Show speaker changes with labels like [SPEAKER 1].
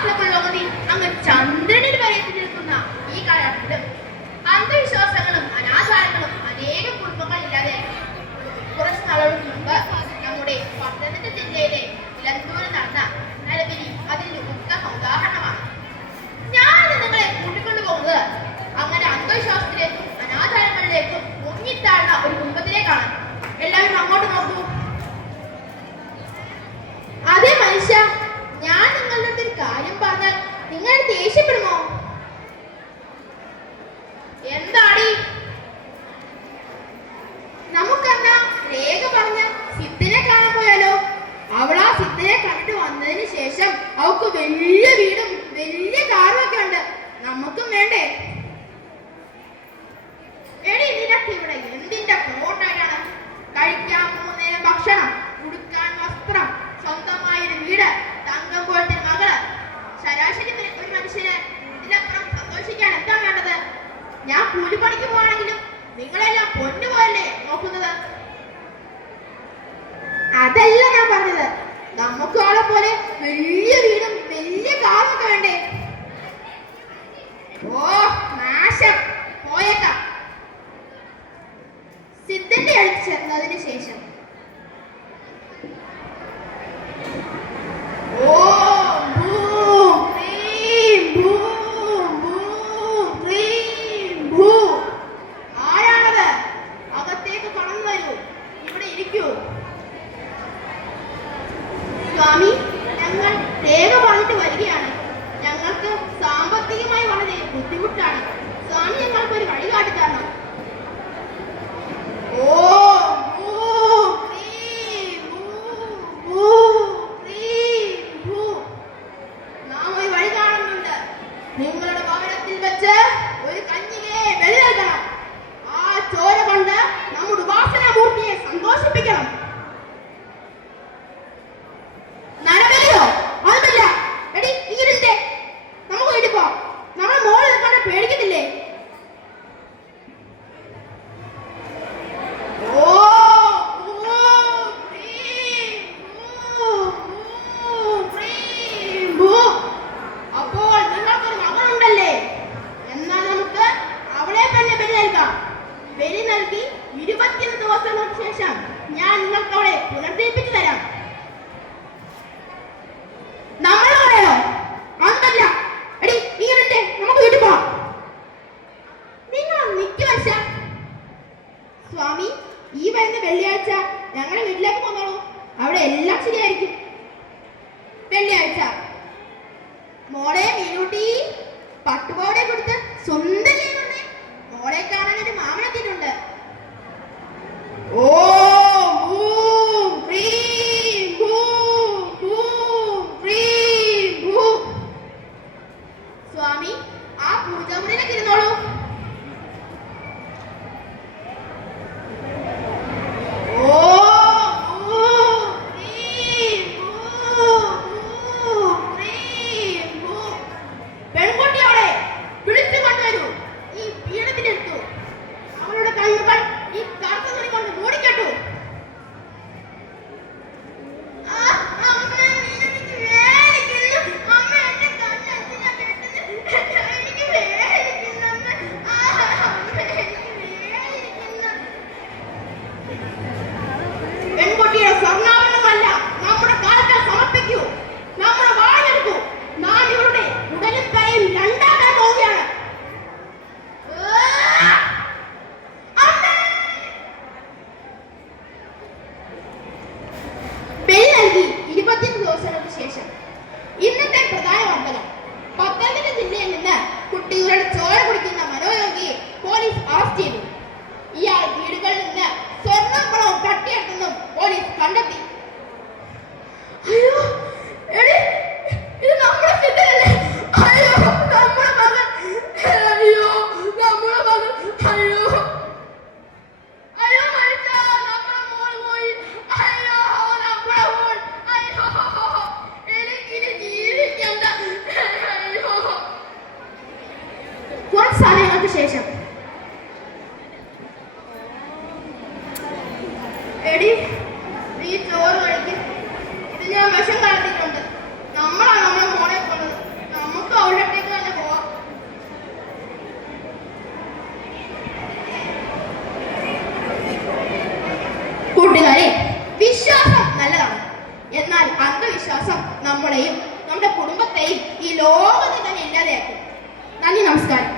[SPEAKER 1] 플랫블록 ശേഷം അവക്ക് വലിയ വീടും വലിയ കാറും ഒക്കെ ഉണ്ട്. നമുക്കും വേണ്ടേ? എടി നിനക്ക് ഇവിടെ എന്തിന്റെ കോട്ടയാണ് കഴിക്കാൻ മൂന്നേരം ഭക്ഷണം ഉടുക്കാൻ വസ്ത്രം സ്വന്തമായ വീട് തങ്കം പോലത്തെ മകൾ. ശരാശരി ഒരു മനുഷ്യന് ഇതിലപ്പുറം സന്തോഷിക്കാൻ എന്താ വേണ്ടത്? ഞാൻ കൂലിപ്പണിക്ക് പോവാണെങ്കിലും നിങ്ങളെല്ലാം പൊന്നുപോലെ നോക്കുന്നത്? അതല്ല നമുക്ക് അവളെ പോലെ വലിയ വീടും വലിയ കാറൊക്കെ വേണ്ടേ? ഓ നാശം. പോയേക്കാം. സിദ്ധന്റെ അടുത്ത് ചേർന്നതിന് ശേഷം. ആരാണത്? അകത്തേക്ക് ഇവിടെ സ്വാമി ഞങ്ങൾ രേഖ പറഞ്ഞിട്ട് വരികയാണ്. ഞങ്ങൾക്ക് സാമ്പത്തികമായി വളരെ ബുദ്ധിമുട്ടാണ്. സ്വാമി ഞങ്ങൾക്കൊരു ഞാൻ നിങ്ങൾക്ക് പുനർജയിപ്പിച്ചു തരാം. എടി നമുക്ക് സ്വാമി ഈ വീട്ടിലേക്ക് അവിടെ എല്ലാം ശരിയായിരിക്കും. വെള്ളിയാഴ്ച. മോളെ മീനൂട്ടി പട്ടുപാവടെ കൊടുത്ത് സ്വന്തം ശേഷം? എടി നീ ചോറ് കഴിക്കും. ഇത് ഞാൻ വിഷം കലർത്തിട്ടുണ്ട് നമ്മളാണ് നമ്മളെ മോളെ കൊണ്ടത് നമുക്ക് അവളുടെ അടുത്തേക്ക് തന്നെ പോവാം. കൂട്ടുകാരെ വിശ്വാസം നല്ലതാണ്. എന്നാൽ അന്ധവിശ്വാസം നമ്മളെയും നമ്മുടെ കുടുംബത്തെയും ഈ ലോകത്തെ തന്നെ ഇല്ലാതെയാക്കും. നന്ദി നമസ്കാരം.